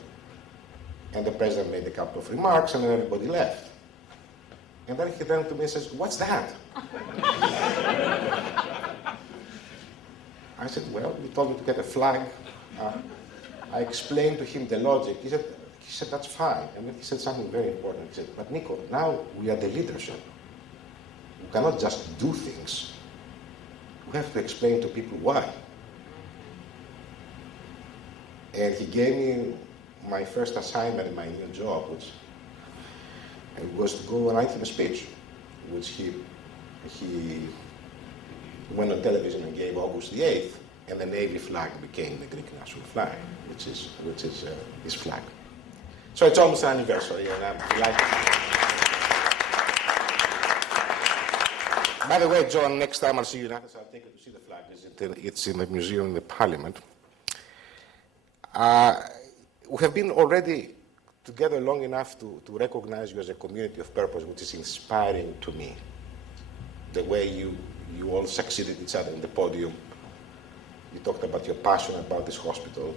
And the president made a couple of remarks and then everybody left. And then he turned to me and says, what's that? I said, well, you told me to get a flag. I explained to him the logic. He said, that's fine. And then he said something very important. He said, but Nico, now we are the leadership. We cannot just do things. We have to explain to people why. And he gave me my first assignment in my new job, which was to go and write him a speech, which he went on television and gave August the 8th, and the Navy flag became the Greek national flag, which is his flag. So it's almost an anniversary, and I'm delighted. By the way, John, next time I'll see you in Athens, I'll take you to see the flag. It's in the museum in the Parliament. We have been already together long enough to recognize you as a community of purpose, which is inspiring to me. The way you all succeeded each other in the podium. You talked about your passion about this hospital.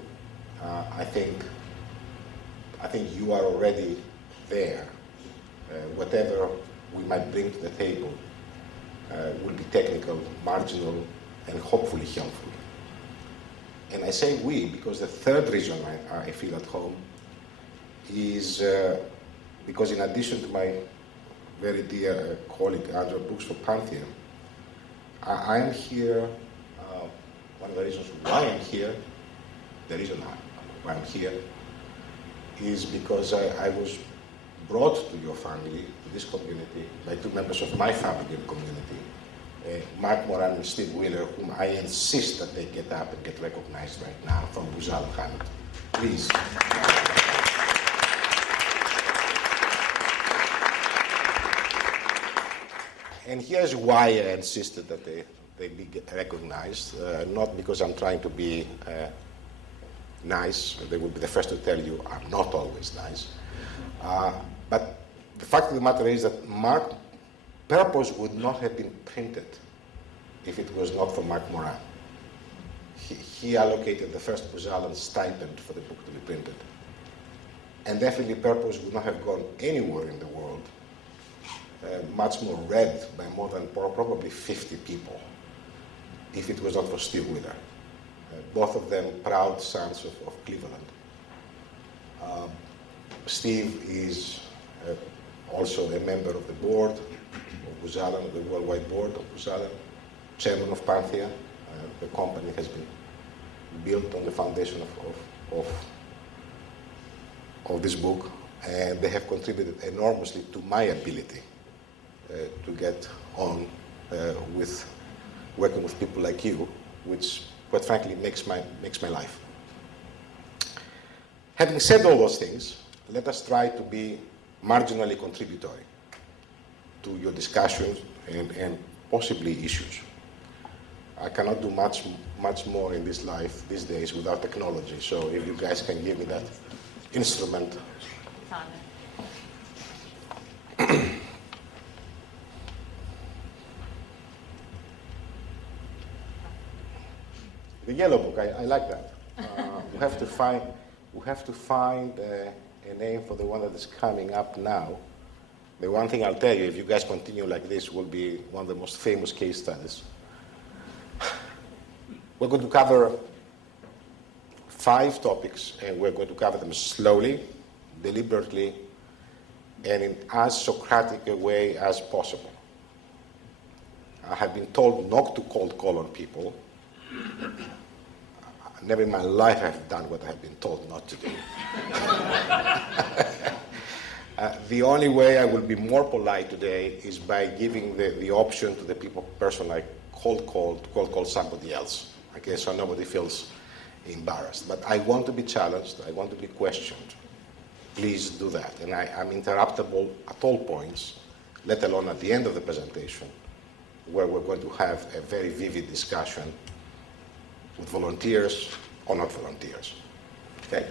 I think you are already there. Whatever we might bring to the table will be technical, marginal, and hopefully helpful. And I say we because the third reason I feel at home is because in addition to my very dear colleague Andrew Brooks for Pantheon, I am here, one of the reasons why I'm here, the reason why I'm here is because I was brought to your family, to this community, by two members of my family and community, Mark Moran and Steve Wheeler, whom I insist that they get up and get recognized right now from Buzal and Hamilton. Please. And here's why I insisted that they be recognized, not because I'm trying to be nice. They will be the first to tell you I'm not always nice. But the fact of the matter is that Mark Purpose would not have been printed if it was not for Mark Moran. he allocated the first Buzalan stipend for the book to be printed. And definitely Purpose would not have gone anywhere in the world, much more read by more than probably 50 people, if it was not for Steve Wheeler. Both of them proud sons of Cleveland. Steve is also a member of the board of Buzalan, of the worldwide board of Buzalan, chairman of Panthea. The company has been built on the foundation of this book, and they have contributed enormously to my ability to get on with working with people like you, which, quite frankly, makes my life. Having said all those things, let us try to be marginally contributory to your discussions and possibly issues. I cannot do much more in this life these days without technology, so if you guys can give me that instrument. The yellow book, I like that. We have to find a name for the one that is coming up now. The one thing I'll tell you, if you guys continue like this, will be one of the most famous case studies. We're going to cover 5 topics, and we're going to cover them slowly, deliberately, and in as Socratic a way as possible. I have been told not to cold call on people. Never in my life have I done what I have been told not to do. The only way I will be more polite today is by giving the option to the person I cold call somebody else. Okay, so nobody feels embarrassed. But I want to be challenged. I want to be questioned. Please do that. And I'm interruptible at all points, let alone at the end of the presentation, where we're going to have a very vivid discussion with volunteers or not volunteers. Okay?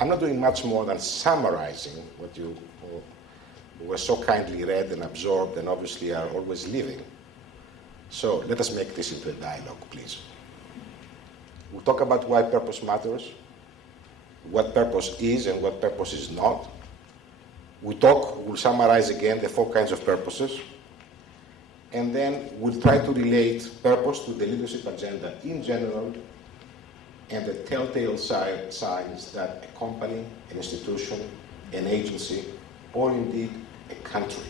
I'm not doing much more than summarizing what you were so kindly read and absorbed and obviously are always living. So let us make this into a dialogue, please. We'll talk about why purpose matters, what purpose is and what purpose is not. We'll summarize again the 4 kinds of purposes, and then we'll try to relate purpose to the leadership agenda in general and the telltale signs that a company, an institution, an agency, or indeed a country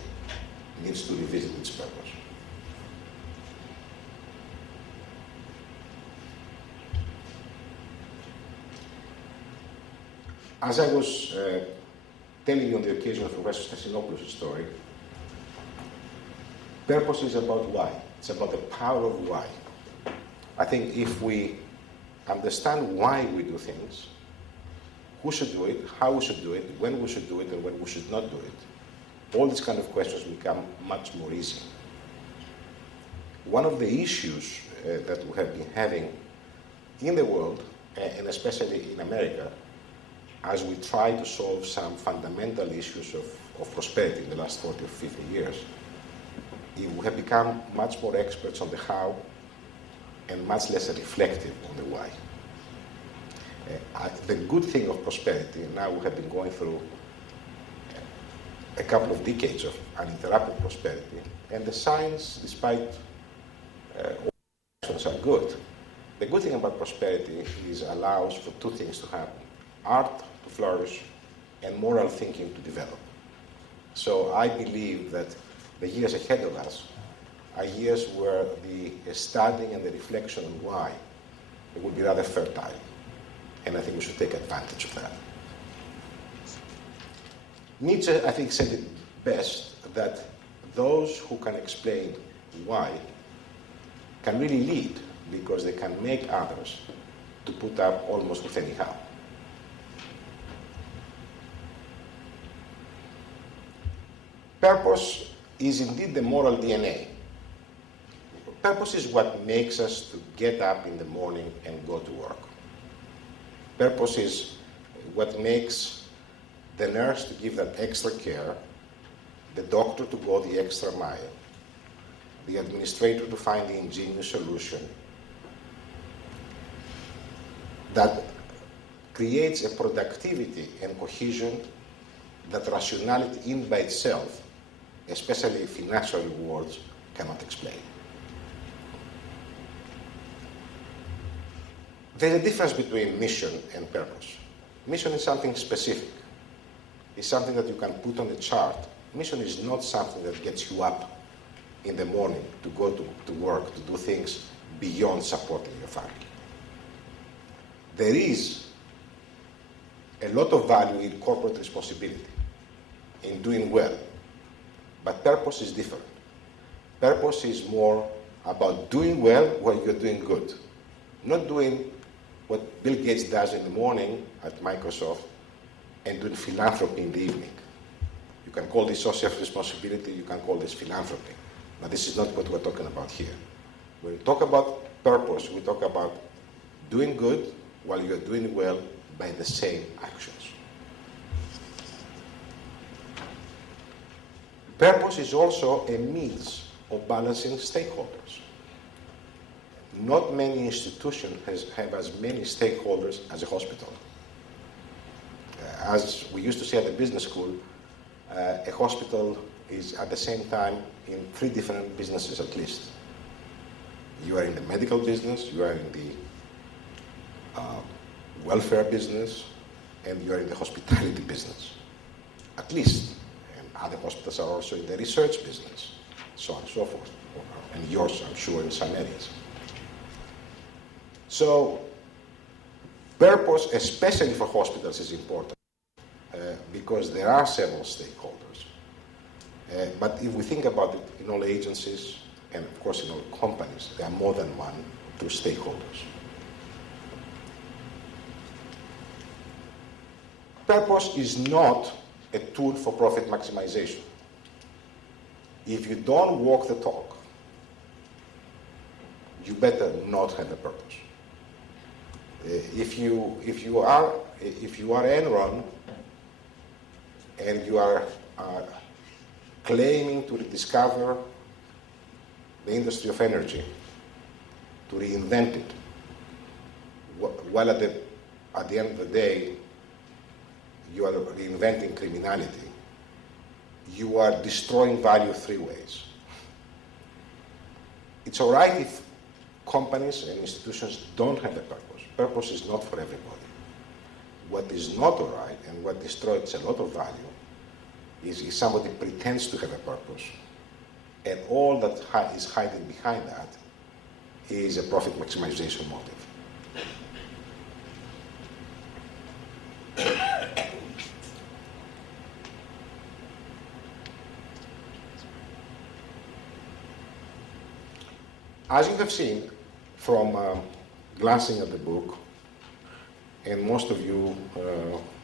needs to revisit its purpose. As I was telling you on the occasion of Professor Stassinopoulos' story, purpose is about why. It's about the power of why. I think if we understand why we do things, who should do it, how we should do it, when we should do it, and when we should not do it, all these kind of questions become much more easy. One of the issues that we have been having in the world, and especially in America, as we try to solve some fundamental issues of prosperity in the last 40 or 50 years, we have become much more experts on the how and much less reflective on the why. The good thing of prosperity, now we have been going through a couple of decades of uninterrupted prosperity, and the signs, despite all actions, are good. The good thing about prosperity is it allows for 2 things to happen: art to flourish and moral thinking to develop. So I believe that the years ahead of us are years where the studying and the reflection on why it will be rather fertile. And I think we should take advantage of that. Nietzsche, I think, said it best, that those who can explain why can really lead, because they can make others to put up almost with any how. Purpose is indeed the moral DNA. Purpose is what makes us to get up in the morning and go to work. Purpose is what makes the nurse to give that extra care, the doctor to go the extra mile, the administrator to find the ingenious solution that creates a productivity and cohesion that rationality in by itself, especially financial rewards, cannot explain. There's a difference between mission and purpose. Mission is something specific. It's something that you can put on a chart. Mission is not something that gets you up in the morning to go to work, to do things beyond supporting your family. There is a lot of value in corporate responsibility, in doing well. But purpose is different. Purpose is more about doing well while you're doing good. Not doing what Bill Gates does in the morning at Microsoft and doing philanthropy in the evening. You can call this social responsibility, you can call this philanthropy. But this is not what we're talking about here. When we talk about purpose, we talk about doing good while you're doing well by the same actions. Purpose is also a means of balancing stakeholders. Not many institutions have as many stakeholders as a hospital. As we used to say at the business school, a hospital is at the same time in 3 different businesses at least. You are in the medical business, you are in the welfare business, and you are in the hospitality business, at least. And other hospitals are also in the research business, so on and so forth. And yours, I'm sure, in some areas. So, purpose, especially for hospitals, is important because there are several stakeholders. But if we think about it in all agencies, and of course in all companies, there are more than 1 or 2 stakeholders. Purpose is not a tool for profit maximization. If you don't walk the talk, you better not have a purpose. If you are Enron and you are claiming to rediscover the industry of energy, to reinvent it, while at the end of the day you are reinventing criminality, you are destroying value 3 ways. It's all right if companies and institutions don't have a purpose. Purpose is not for everybody. What is not all right and what destroys a lot of value is if somebody pretends to have a purpose and all that is hiding behind that is a profit maximization motive. As you have seen from glancing at the book, and most of you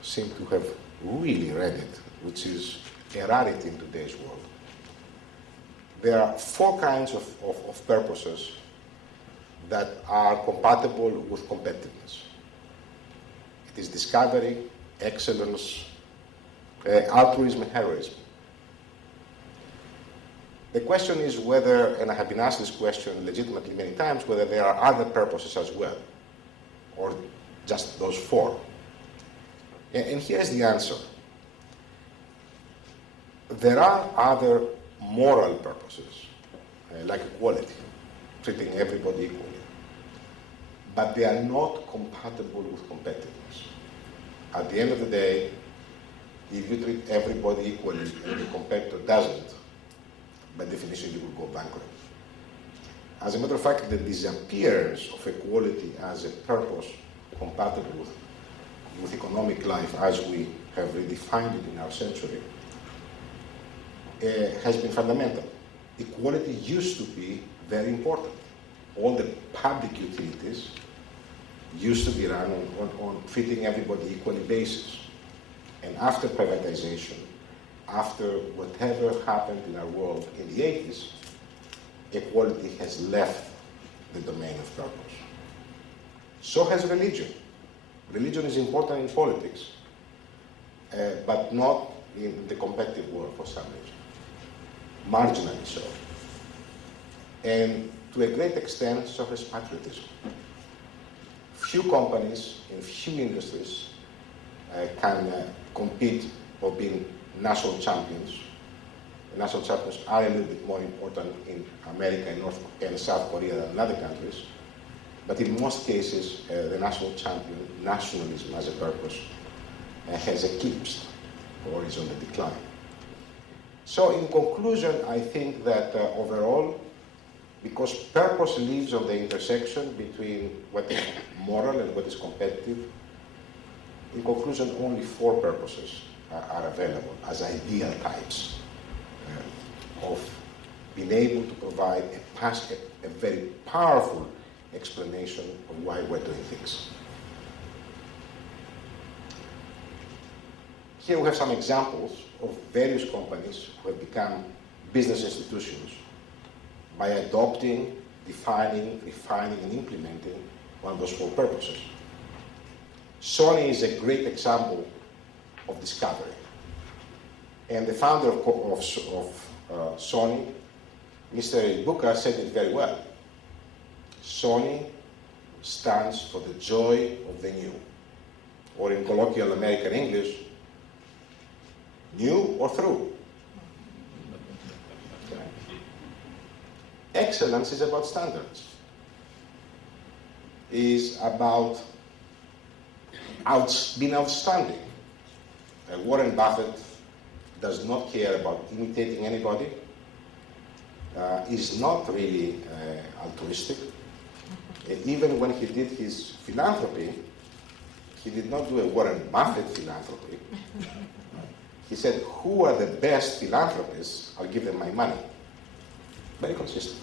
seem to have really read it, which is a rarity in today's world, there are 4 kinds of purposes that are compatible with competitiveness. It is discovery, excellence, altruism, and heroism. The question is whether, and I have been asked this question legitimately many times, whether there are other purposes as well, or just those 4. And here's the answer. There are other moral purposes, like equality, treating everybody equally, but they are not compatible with competitiveness. At the end of the day, if you treat everybody equally and the competitor doesn't, by definition you will go bankrupt. As a matter of fact, the disappearance of equality as a purpose compatible with economic life as we have redefined it in our century has been fundamental. Equality used to be very important. All the public utilities used to be run on treating everybody equally basis. And after privatization, after whatever happened in our world in the 80s, equality has left the domain of purpose. So has religion. Religion is important in politics, but not in the competitive world for some reason. Marginally so. and to a great extent suffers patriotism. Few companies in few industries can compete for being national champions. The national champions are a little bit more important in America and North and South Korea than in other countries. But in most cases, the national champion, nationalism as a purpose, has eclipsed or is on the decline. So in conclusion, I think that overall, because purpose lives on the intersection between what is moral and what is competitive, in conclusion, only 4 purposes are available as ideal types of being able to provide a very powerful explanation of why we're doing things. Here we have some examples of various companies who have become business institutions by adopting, defining, refining, and implementing one of those 4 purposes. Sony is a great example of discovery. And the founder of Sony, Mr. Ibuka, said it very well. Sony stands for the joy of the new, or in colloquial American English, new or through. Okay. Excellence is about standards, is about being outstanding. Warren Buffett does not care about imitating anybody, is not really altruistic. Even when he did his philanthropy, he did not do a Warren Buffett philanthropy. He said, who are the best philanthropists? I'll give them my money. Very consistent.